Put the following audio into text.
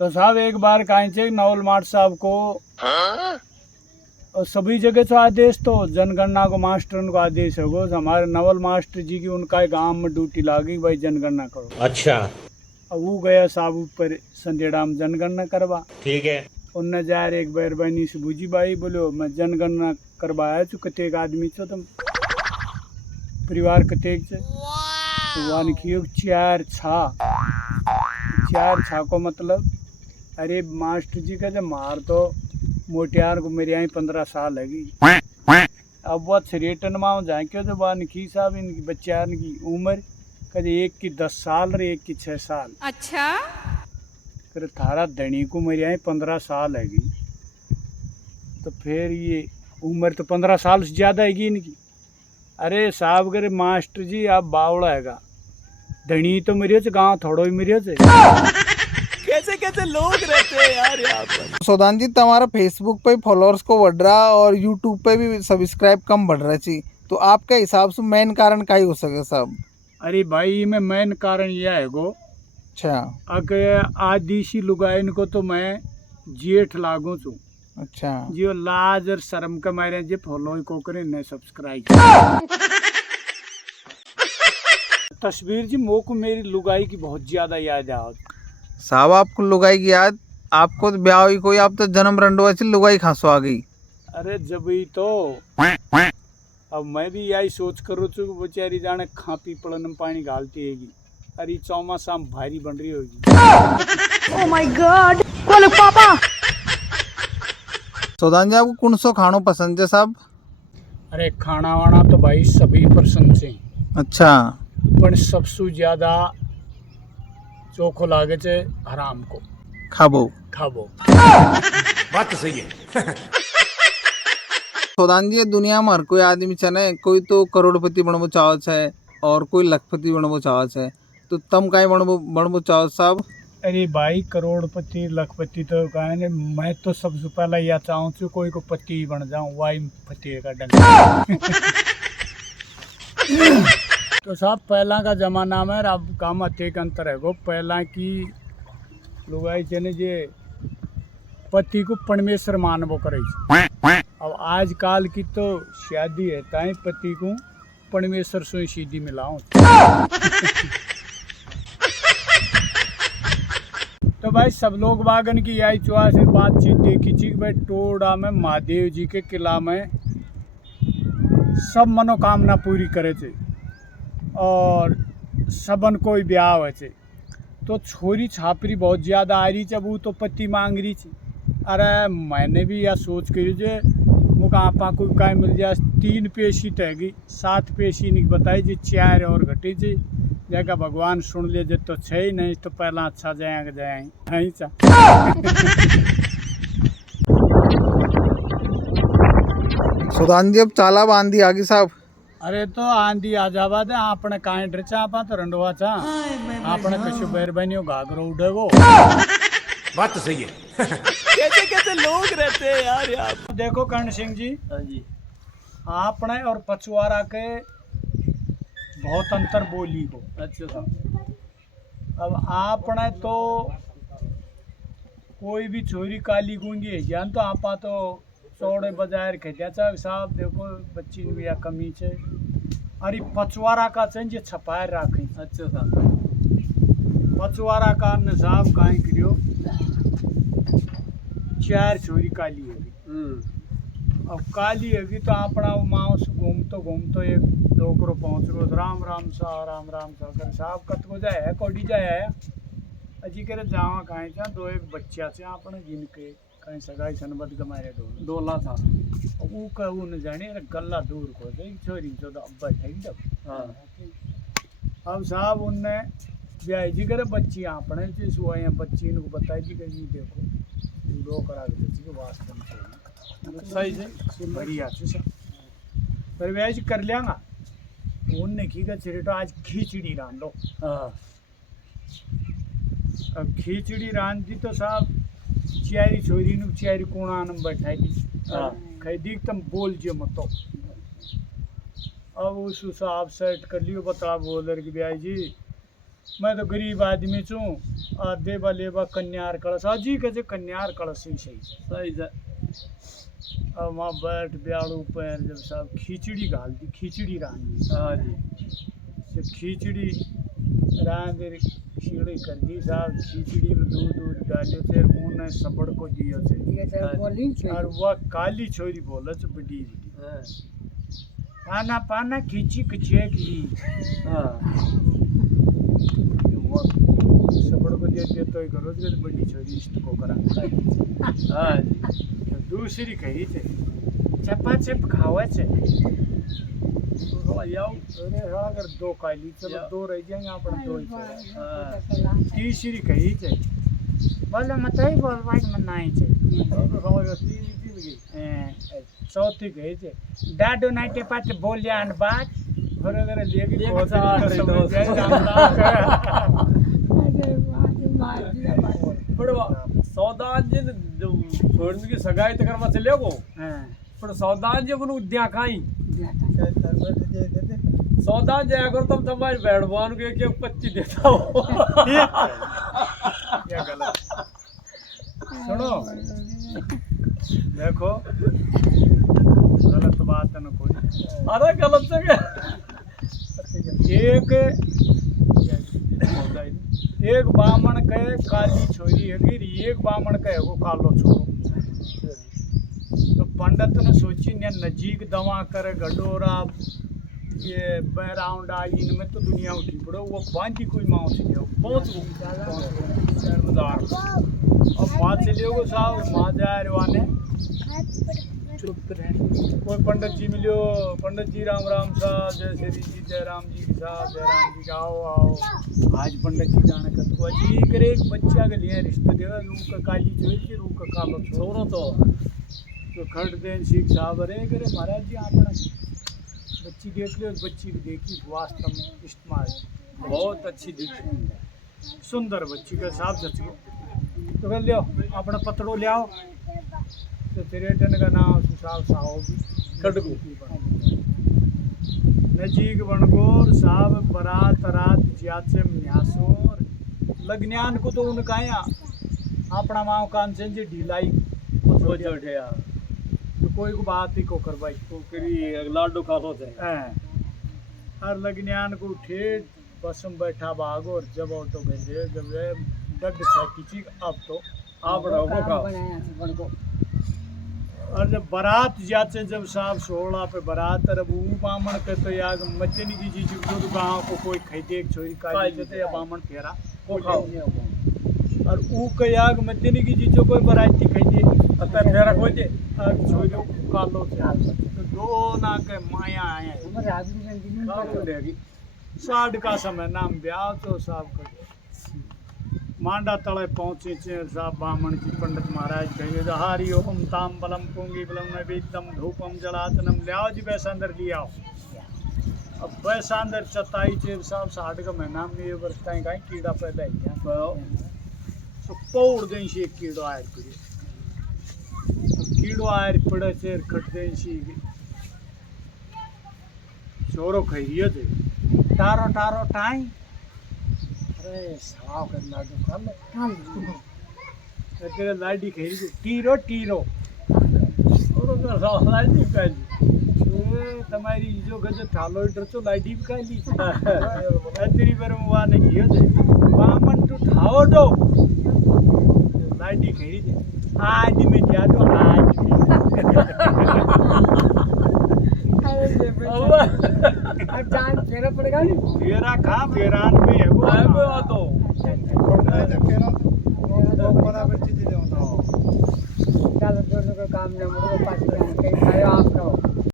तो साहब एक बार कहीं से नवल मार्ट साहब को और सभी जगह से आदेश तो जनगणना को मास्टर को आदेश है हमारे नवल मास्टर जी की उनका गांव में ड्यूटी लागी भाई जनगणना करो। अच्छा। अब वो गया साहब ऊपर संदेड़ा में जनगणना करवा। ठीक है। उनने जा रहे एक बार बहनी से बूझी भाई बोलो मैं जनगणना करवाया चु कतेक आदमी छो तुम परिवार कतेक से वन की चार छा को मतलब अरे मास्टर जी कहते मार तो मोटियार को मेरे यहाँ 15 साल है अब वो रिटर्न में जाए क्यों तो बान की साहब इनकी बच्चा की उम्र कहते एक की 10 साल रे एक की 6 साल। अच्छा कर थारा धनी को मेरे यहाँ 15 साल है तो फिर ये उम्र तो 15 साल से ज़्यादा है इनकी। अरे साहब करे मास्टर जी आप बावड़ा हैगा धनी तो मेरे से गाँव थोड़ो ही मेरे से कैसे कैसे लोग रहते हैं यार यहाँ पर। सोदान जी तुम्हारा फेसबुक पे फॉलोअर्स को बढ़ रहा और यूट्यूब पे भी सब्सक्राइब कम बढ़ रहा चाहिए तो आपके हिसाब से मेन कारण क्या ही हो सके सब। अरे भाई में मेन कारण यह है गो अच्छा अगर आदिशी लुगाइन को तो मैं जेठ लागू छू। अच्छा जो लाज और शर्म के मारे जे फॉलो को करे न सब्सक्राइब तस्वीर जी मोको मेरी लुगाई की बहुत ज्यादा याद आ साहब आपको लुगाई की याद आपको तो ब्याह हुई कोई आप तो जन्म रंडवा से लुगाई खांसो आ गई। अरे जब ही तो अब मैं भी यही सोच करूँ छू बेचारी जाने खा पी पड़न में पानी घालती हैगी अरे चौमासा में भारी बन रही होगी। ओह माय गॉड बोले पापा। सोदान जी आपको कौन सो खानो पसंद है साहब। अरे खाना वाना तो भाई सभी पसंद से। अच्छा पर सबसे ज्यादा चोखो लागे छे हराम को खाबो बात तो सही है। सोदान जी दुनिया में हर कोई आदमी चने कोई तो करोड़पति बनबो चाहो है और कोई लखपति बनबो चाहो है तो तम काई बनबो चाहो साहब। अरे भाई करोड़पति लखपति तो कहा मैं तो सबसे पहला यह चाहूँ छू कोई को पति बन जाऊं वाई फतेह का डंगा। तो साहब पहला का जमाना में अब काम अत्येक अंतर है गो पहला की लुगाई चने जे पति को परमेश्वर मानबो करे अब आजकल की तो शादी है ताई पति को परमेश्वर से सीधी मिलाऊं। तो भाई सब लोग वागन की यही चुआ से बातचीत देखी थी कि भाई टोडा में महादेव जी के किला में सब मनोकामना पूरी करे थे और सबन कोई ब्याह हुए थे तो छोरी छापरी बहुत ज़्यादा आ रही थी वो तो पति मांग रही थी। अरे मैंने भी यह सोच करी जे मुका आपा को का मिल जाए 3 पेशी तहगी 7 पेशी नहीं बताई जी 4 और घटी थी जगह भगवान सुन ले जे तो छे ही नहीं तो पहला अच्छा जाए नहीं चा। सुदान जी अब चाला बांधी आगे साहब। अरे तो आंधी आ जावा दे आपने काहे डर चा आपा तो रंडवा चा आपने कशु बेरबनियो घाघरो उड़ेगो बात तो सही है। कैसे कैसे लोग रहते हैं यार यहाँ देखो कर्ण सिंह जी। हाँ जी आपने और पछुआरा के बहुत अंतर बोली को। अच्छा अब आपने तो कोई भी छोरी काली गूंगी है जान तो आपा तो चौड़े बाजार खेचा साहब देखो बच्ची भी या कमी छे अरे पछुआरा का चाहिए छपायर राखी। अच्छा साहब पछुआरा का ने साहब काहे करियो 4 छोरी काली है अब काली है तो अपना माउस घूमतो एक डोकरो पहुँच रो राम राम सा कर साहब कत को जाए कोडी जाए अजी करे जावा कहीं था 2 एक बच्चा से आपने जिनके कहीं सगाई सनबत के मारे डोला था वो कहू न जाने गला दूर को छोरी तो अब्बा ठीक जब। हाँ अब साहब उनने ब्याह जी करे बच्ची आपने से बच्ची इनको बताई जी कि देखो दो करा के वास्तव में सही से बढ़िया से पर ब्याह जी कर लियागा उनने की का चिरे तो आज खिचड़ी रान लो। हाँ अब खिचड़ी रान दी तो साहब चारी छोरी नु चारी कोणा न बैठाई दी। हाँ कह दी तुम बोल जो मत अब उस साहब सेट कर लियो बता बोलर की ब्याह जी मैं तो गरीब आदमी छू आ देवा लेवा कन्यार कलश अजी के कन्यार कलश ही सही है। अब वहाँ बैठ ब्याड़ू पैर जब साहब खिचड़ी घाल दी खिचड़ी रानी हाँ जी से खिचड़ी रान दे खिचड़ी कर दी साहब खिचड़ी में दूध दूध डालियो थे ऊन सबड़ को दियो थे और वह काली छोरी बोला तो बड़ी पाना पाना खींची कचे की सबड़ को दे तो ही करो तो बड़ी छोरी इष्ट को करा हाँ जी तो दूसरी कही थे चपा चप खावा चे अरे अगर दो काली चलो दो रह जाएंगे अपना दो ही तीसरी कही थे बोले मत ही बोल भाई मैं नहीं चे चौथी कही थे डाडो नाइटे पाते बोलिया अन बात और अगर लेके सौदान जी छोड़ने की सगाई तो करवा चले को पर सौदान जी बनु उद्या खाई सौदान जाया करो तुम तुम्हारे बैठवान को एक 25 देता हो क्या गलत सुनो देखो गलत बात है ना कोई अरे गलत से क्या एक बामण के काली छोरी है एक बामण के वो कालो छोरो तो पंडित ने सोची ने नजीक दवा करे गडोरा ये बैराउंडा इनमें तो दुनिया उठी पड़ो वो बांधी कोई माँ से लियो बहुत अब माँ से लियो साहब माँ जा रहे चुप रहे कोई पंडित जी मिलियो पंडित जी राम राम साहब जय श्री जी जय राम जी साहब जय राम जी आओ आओ आज पंडित जी जाने का तो जी करे एक बच्चा के लिए रिश्ता देगा रूह का काली जोई रूह का कालो छोरो तो खड़ देन सीख साहब अरे करे महाराज जी आपने बच्ची देख लियो बच्ची को देखी वास्तव में इस्तेमाल बहुत अच्छी दिखी सुंदर बच्ची का साहब जच गो तो कर लियो अपना पतड़ो ले आओ तो तेरे टन का नाम सुशाल साहब भी खड़गू नजीक बनगोर साहब बरात रात ज्याचे न्यासोर लगन्यान को तो उनका यहाँ अपना माँ कान से ढीलाई तो कोई को बात ही को करवाई तो करी लाडो खातो थे हर लगन्यान को ठेठ बस में बैठा भागो और जब ऑटो भेजे जब डग किची अब तो आप रहो और जब बारात जाते जब साहब सोहला पे बारात और वो बामण के तो यार मचनी की चीज जो गाँव को कोई खाते एक छोरी का देते या बामण फेरा वो खाओ और ऊ के याग मचनी की चीजों कोई बाराती खाते अतः फेरा कोई दे छोरी कालो तो दो ना के माया आए साढ़ का समय नाम ब्याह तो साहब कर मांडा तले पहुंचे चेर साहब बामण जी पंडित महाराज कहे हारी ओम ताम बलम पुंगी बलम नैवेद्यम धूपम जलातनम लियाओ जी पैसा अंदर लिया अब पैसा अंदर चताई चेर साहब साढ़ का महीना में ये बरसता है कहीं कीड़ा पैदा है तो पौड़ दें से कीड़ो आयर पड़े कीड़ो आयर पड़े चेर खट दें सी छोरो खैरियो थे टारो टारो टाई अरे साव कर लाडू खा ले लाडी खेरी को टीरो टीरो और तो साव लाडी काली तुम्हारी जो गज ठालो इधर तो लाडी काली तेरी पर मुआ ने कियो थे बामन तू ठाओ दो लाडी खेरी थे आज में क्या दो आज अब जान फेरा पड़ेगा नहीं फेरा कहाँ फेरान में है वो तो फेरा तो बराबर चीज़ दे चलो दोनों का काम न मुड़ो पास में कहीं आयो आप